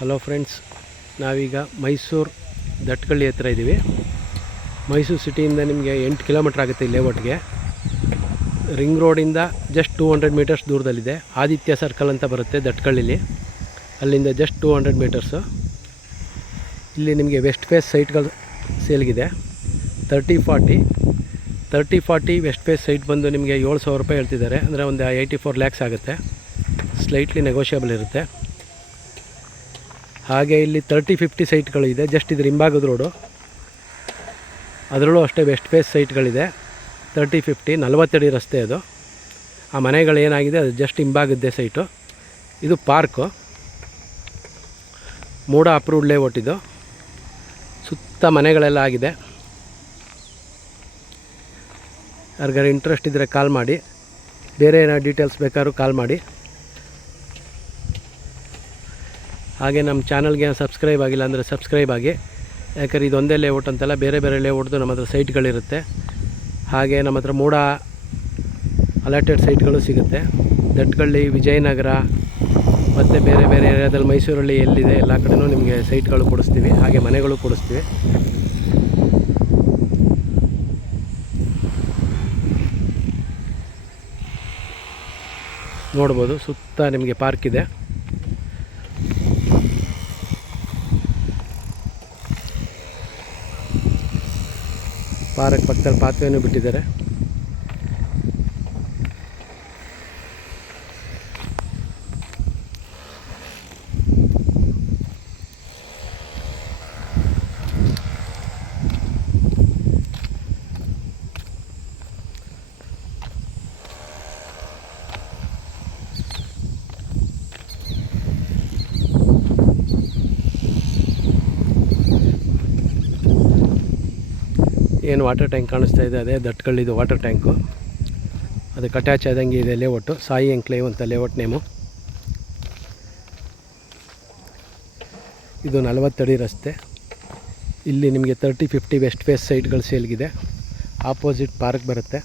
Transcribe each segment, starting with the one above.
Hello friends, ನಾವೀಗ ಮೈಸೂರು ದಟ್ಕಳ್ಳಿ ಹತ್ರ ಇದ್ದೀವಿ. ಮೈಸೂರು ಸಿಟಿಯಿಂದ ನಿಮಗೆ 8 ಕಿಲೋಮೀಟ್ರ್ ಆಗುತ್ತೆ ಈ ಲೇಔಟ್ಗೆ. ರಿಂಗ್ ರೋಡಿಂದ ಜಸ್ಟ್ 200 ಮೀಟರ್ಸ್ ದೂರದಲ್ಲಿದೆ. ಆದಿತ್ಯ ಸರ್ಕಲ್ ಅಂತ ಬರುತ್ತೆ ದಟ್ಕಳ್ಳಿಲಿ, ಅಲ್ಲಿಂದ ಜಸ್ಟ್ 200 ಮೀಟರ್ಸು. ಇಲ್ಲಿ ನಿಮಗೆ ವೆಸ್ಟ್ ಫೇಸ್ ಸೈಟ್ಗಳು ಸೇಲ್ಗಿದೆ. 30-40 ವೆಸ್ಟ್ ಫೇಸ್ ಸೈಟ್ ಬಂದು ನಿಮಗೆ 7,000 ರೂಪಾಯಿ ಹೇಳ್ತಿದ್ದಾರೆ. ಅಂದರೆ ಒಂದು 84 ಲ್ಯಾಕ್ಸ್ ಆಗುತ್ತೆ. ಸ್ಲೈಟ್ಲಿ ನೆಗೋಷಿಯಬಲ್ ಇರುತ್ತೆ. ಹಾಗೆ ಇಲ್ಲಿ 30-50 ಸೈಟ್ಗಳು ಇದೆ. ಜಸ್ಟ್ ಇದ್ರ ಹಿಂಭಾಗದ ರೋಡು, ಅದರಲ್ಲೂ ಅಷ್ಟೇ ವೆಸ್ಟ್ ಫೇಸ್ ಸೈಟ್ಗಳಿದೆ. 30-50 40 ಅಡಿ ರಸ್ತೆ ಅದು. ಆ ಮನೆಗಳು ಏನಾಗಿದೆ ಅದು ಜಸ್ಟ್ ಹಿಂಭಾಗದ್ದೇ ಸೈಟು. ಇದು ಪಾರ್ಕು, ಮೂಡ ಅಪ್ರೂವ್ಡ್ ಲೇಔಟ್. ಇದು ಸುತ್ತ ಮನೆಗಳೆಲ್ಲ ಆಗಿದೆ. ಯಾರಿಗಾರು ಇಂಟ್ರೆಸ್ಟ್ ಇದ್ದರೆ ಕಾಲ್ ಮಾಡಿ. ಬೇರೆ ಏನಾದ್ರು ಡೀಟೇಲ್ಸ್ ಬೇಕಾದ್ರೂ ಕಾಲ್ ಮಾಡಿ. ಹಾಗೆ ನಮ್ಮ ಚಾನಲ್ಗೆ ಸಬ್ಸ್ಕ್ರೈಬ್ ಆಗಿಲ್ಲ ಅಂದರೆ ಸಬ್ಸ್ಕ್ರೈಬ್ ಆಗಿ. ಯಾಕಂದರೆ ಇದೊಂದೇ ಲೇಔಟ್ ಅಂತಲ್ಲ, ಬೇರೆ ಬೇರೆ ಲೇಔಟ್ದು ನಮ್ಮ ಹತ್ರ ಸೈಟ್ಗಳಿರುತ್ತೆ. ಹಾಗೆ ನಮ್ಮ ಹತ್ರ ಮೂಡ ಅಲಾಟೆಡ್ ಸೈಟ್ಗಳು ಸಿಗುತ್ತೆ. ದಟ್ಕಳ್ಳಿ, ವಿಜಯನಗರ ಮತ್ತು ಬೇರೆ ಬೇರೆ ಏರಿಯಾದಲ್ಲಿ ಮೈಸೂರಲ್ಲಿ ಎಲ್ಲಿದೆ ಎಲ್ಲ ಕಡೆಯೂ ನಿಮಗೆ ಸೈಟ್ಗಳು ಕೊಡಿಸ್ತೀವಿ. ಹಾಗೆ ಮನೆಗಳು ಕೊಡಿಸ್ತೀವಿ. ನೋಡ್ಬೋದು, ಸುತ್ತ ನಿಮಗೆ ಪಾರ್ಕ್ ಇದೆ. ಪಾರ್ಕ್ ಪಕ್ಕದಲ್ಲಿ ಪಾತ್ವೆಯನ್ನು ಬಿಟ್ಟಿದ್ದಾರೆ. ಏನು ವಾಟರ್ ಟ್ಯಾಂಕ್ ಕಾಣಿಸ್ತಾ ಇದೆ, ಅದೇ ದಟ್ಕಳ್ಳಿದು ವಾಟರ್ ಟ್ಯಾಂಕು. ಅದಕ್ಕೆ ಅಟ್ಯಾಚ್ ಆದಂಗೆ ಇದೆ ಲೇಔಟು. ಸಾಯಿ ಎಂಕ್ಲೇವ್ ಅಂತ ಲೇಔಟ್ ನೇಮು. ಇದು 40 ಅಡಿ ರಸ್ತೆ. ಇಲ್ಲಿ ನಿಮಗೆ 30-50 ವೆಸ್ಟ್ ಫೇಸ್ ಸೈಟ್ಗಳು ಸೇಲ್ಗಿದೆ. ಆಪೋಸಿಟ್ ಪಾರ್ಕ್ ಬರುತ್ತೆ.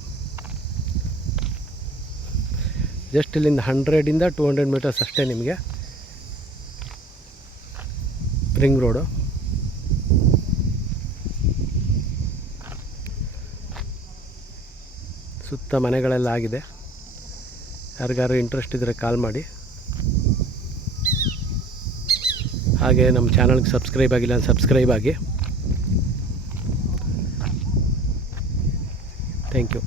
ಜಸ್ಟ್ ಇಲ್ಲಿಂದ 100ಇಂದ 200 ಮೀಟರ್ಸ್ ಅಷ್ಟೇ ನಿಮಗೆ ರಿಂಗ್ ರೋಡು. ಸುತ್ತ ಮನೆಗಳೆಲ್ಲ ಆಗಿದೆ. ಯಾರಿಗಾರು ಇಂಟ್ರೆಸ್ಟ್ ಇದ್ದರೆ ಕಾಲ್ ಮಾಡಿ. ಹಾಗೆ ನಮ್ಮ ಚಾನಲ್ಗೆ ಸಬ್ಸ್ಕ್ರೈಬ್ ಆಗಿಲ್ಲ ಸಬ್ಸ್ಕ್ರೈಬ್ ಆಗಿ. Thank you.